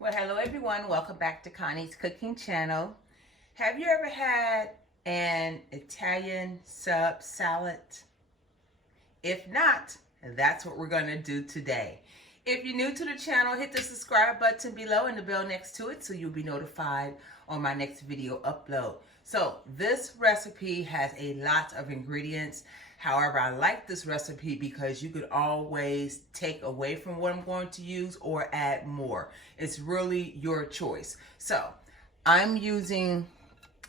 Well, hello everyone. Welcome back to Connie's Cooking Channel. Have you ever had an Italian sub salad? If not, that's what we're going to do today. If you're new to the channel, hit the subscribe button below and the bell next to it so you'll be notified on my next video upload. So this recipe has a lot of ingredients. However, I like this recipe because you could always take away from what I'm going to use or add more. It's really your choice. So I'm using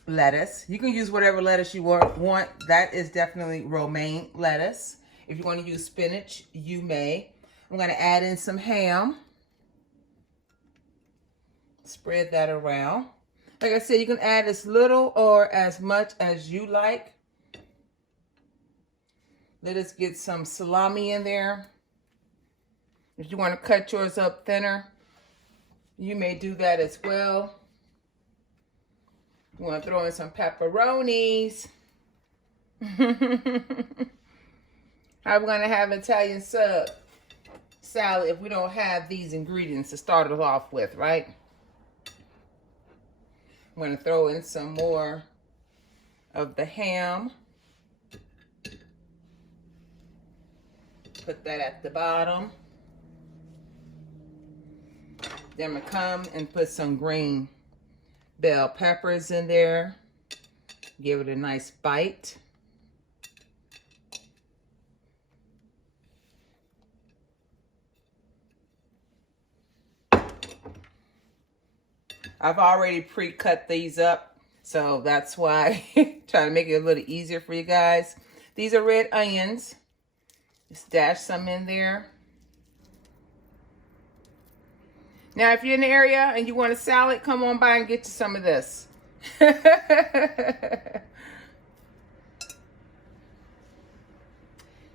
lettuce. You can use whatever lettuce you want. That is definitely romaine lettuce. If you want to use spinach, you may. I'm going to add in some ham. Spread that around. Like I said, you can add as little or as much as you like. Let us get some salami in there. If you want to cut yours up thinner, you may do that as well. You want to throw in some pepperonis. How are we going to have Italian sub salad if we don't have these ingredients to start it off with, right? I'm going to throw in some more of the ham. Put that at the bottom. Then I'm going to come and put some green bell peppers in there. Give it a nice bite. I've already pre-cut these up, so that's why trying to make it a little easier for you guys. These are red onions. Just dash some in there. Now, if you're in the area and you want a salad, come on by and get you some of this.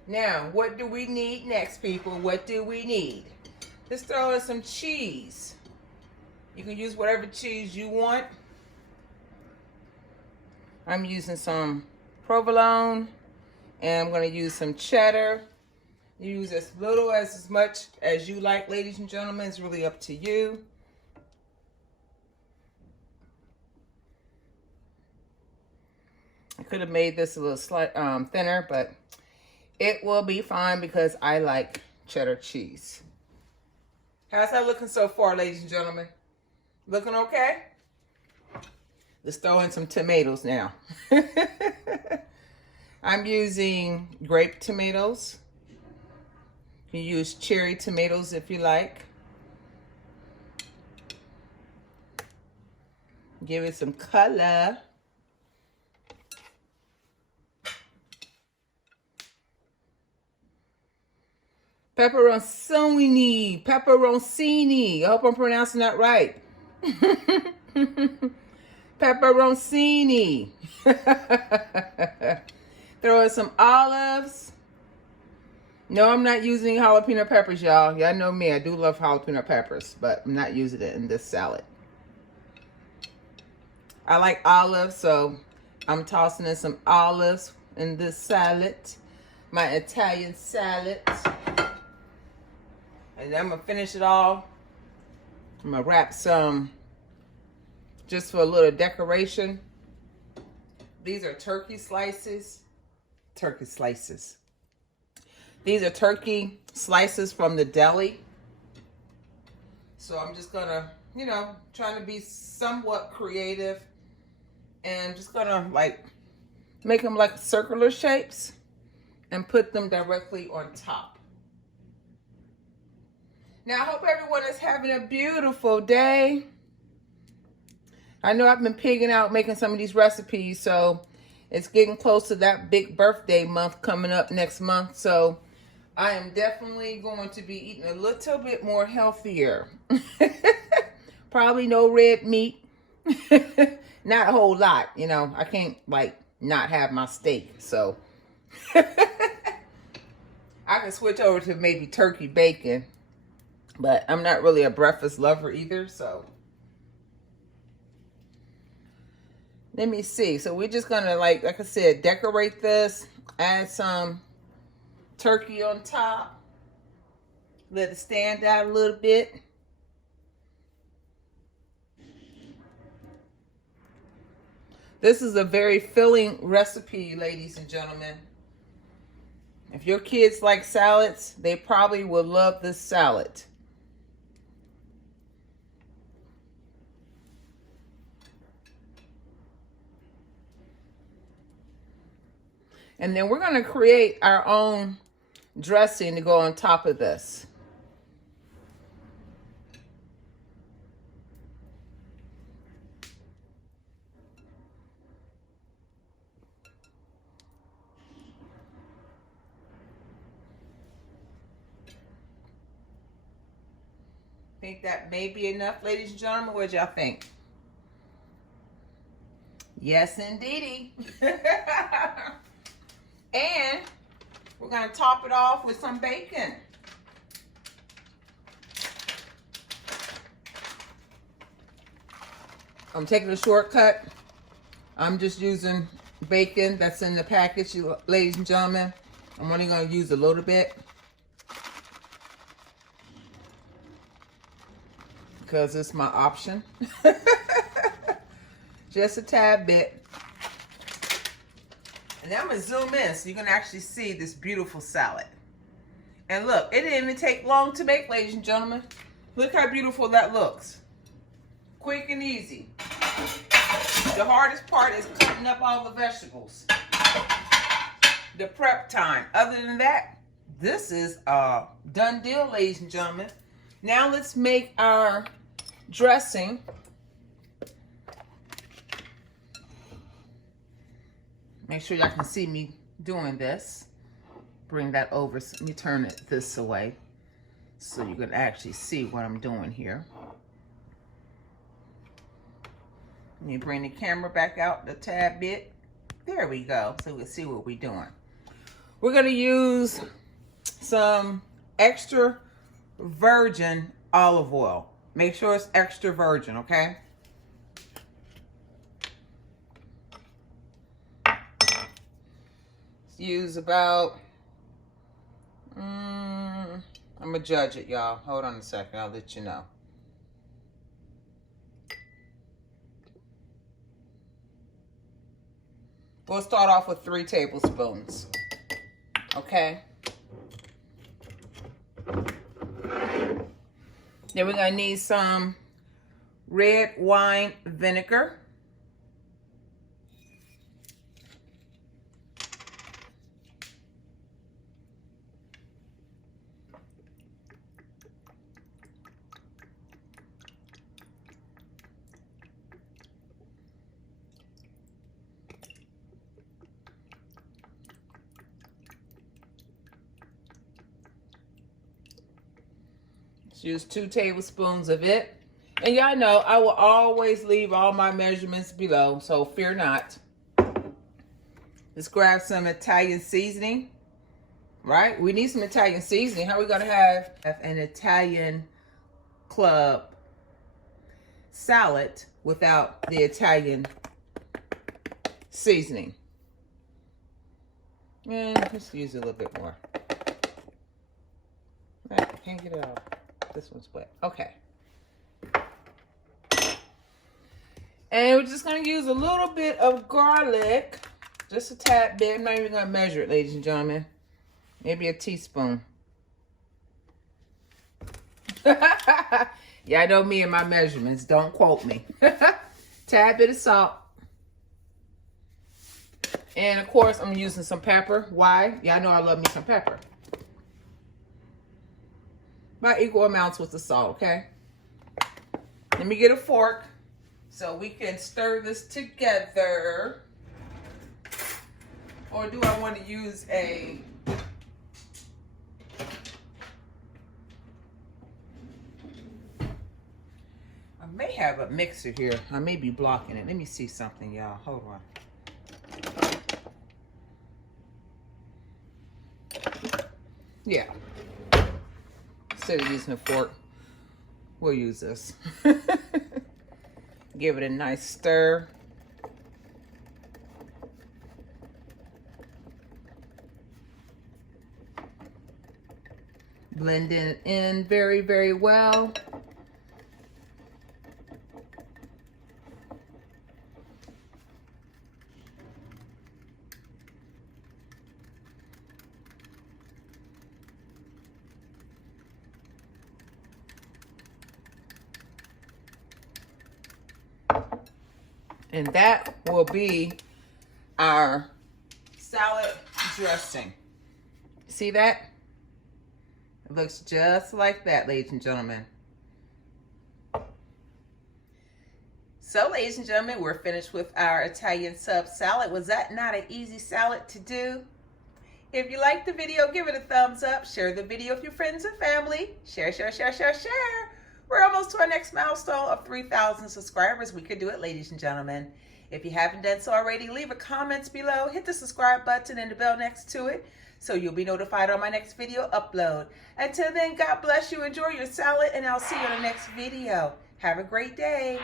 Now, what do we need next, people? What do we need? Let's throw in some cheese. You can use whatever cheese you want. I'm using some provolone, and I'm going to use some cheddar. Use as little as much as you like, ladies and gentlemen. It's really up to you. I could have made this a little slight thinner, but it will be fine because I like cheddar cheese. How's that looking so far, ladies and gentlemen? Looking okay? Let's throw in some tomatoes now. I'm using grape tomatoes. You can use cherry tomatoes if you like. Give it some color. Pepperoncini. Pepperoncini. I hope I'm pronouncing that right. Pepperoncini. Throw in some olives. No, I'm not using jalapeno peppers, y'all. Y'all know me. I do love jalapeno peppers, but I'm not using it in this salad. I like olives, so I'm tossing in some olives in this salad. My Italian salad. And then I'm going to finish it all. I'm going to wrap some just for a little decoration. These are turkey slices. Turkey slices. These are turkey slices from the deli. So I'm just gonna, trying to be somewhat creative. And just gonna make them like circular shapes and put them directly on top. Now I hope everyone is having a beautiful day. I know I've been pigging out making some of these recipes, so it's getting close to that big birthday month coming up next month. So I am definitely going to be eating a little bit more healthier. Probably no red meat. Not a whole lot, I can't not have my steak. So I can switch over to maybe turkey bacon. But I'm not really a breakfast lover either, so. Let me see. So we're just going to, like I said, decorate this. Add some turkey on top. Let it stand out a little bit. This is a very filling recipe, ladies and gentlemen. If your kids like salads, they probably will love this salad. And then we're going to create our own dressing to go on top of this. Think that may be enough, ladies and gentlemen? What y'all think? Yes, indeedy. And we're going to top it off with some bacon. I'm taking a shortcut. I'm just using bacon that's in the package, ladies and gentlemen. I'm only going to use a little bit, because it's my option. Just a tad bit. And then I'm going to zoom in so you can actually see this beautiful salad. And look, it didn't even take long to make, ladies and gentlemen. Look how beautiful that looks. Quick and easy. The hardest part is cutting up all the vegetables. The prep time. Other than that, this is a done deal, ladies and gentlemen. Now let's make our dressing. Make sure y'all can see me doing this. Bring that over. Let me turn it this way so you can actually see what I'm doing here. Let me bring the camera back out a tad bit. There we go, so we can see what we're doing. We're gonna use some extra virgin olive oil. Make sure it's extra virgin, okay? Use about, I'm gonna judge it, y'all. Hold on a second, I'll let you know. We'll start off with 3 tablespoons, okay? Then we're gonna need some red wine vinegar. Use 2 tablespoons of it. And y'all know I will always leave all my measurements below, so fear not. Let's grab some Italian seasoning, right? We need some Italian seasoning. How are we gonna have an Italian club salad without the Italian seasoning? And let's use a little bit more. I can't get it off. This one's wet. Okay. And we're just going to use a little bit of garlic. Just a tad bit. I'm not even going to measure it, ladies and gentlemen. Maybe a teaspoon. Yeah, I know me and my measurements. Don't quote me. Tad bit of salt. And, of course, I'm using some pepper. Why? Yeah, I know I love me some pepper. About equal amounts with the salt, okay? Let me get a fork so we can stir this together. Or do I want to use a... I may have a mixer here. I may be blocking it. Let me see something, y'all. Hold on. Yeah. Instead of using a fork, we'll use this. Give it a nice stir. Blend it in very, very well. And that will be our salad dressing. See that? It looks just like that, ladies and gentlemen. So, ladies and gentlemen, we're finished with our Italian sub salad. Was that not an easy salad to do? If you liked the video, give it a thumbs up. Share the video with your friends and family. Share, share, share, share, share. We're almost to our next milestone of 3,000 subscribers. We could do it, ladies and gentlemen. If you haven't done so already, leave a comment below. Hit the subscribe button and the bell next to it so you'll be notified on my next video upload. Until then, God bless you. Enjoy your salad, and I'll see you in the next video. Have a great day.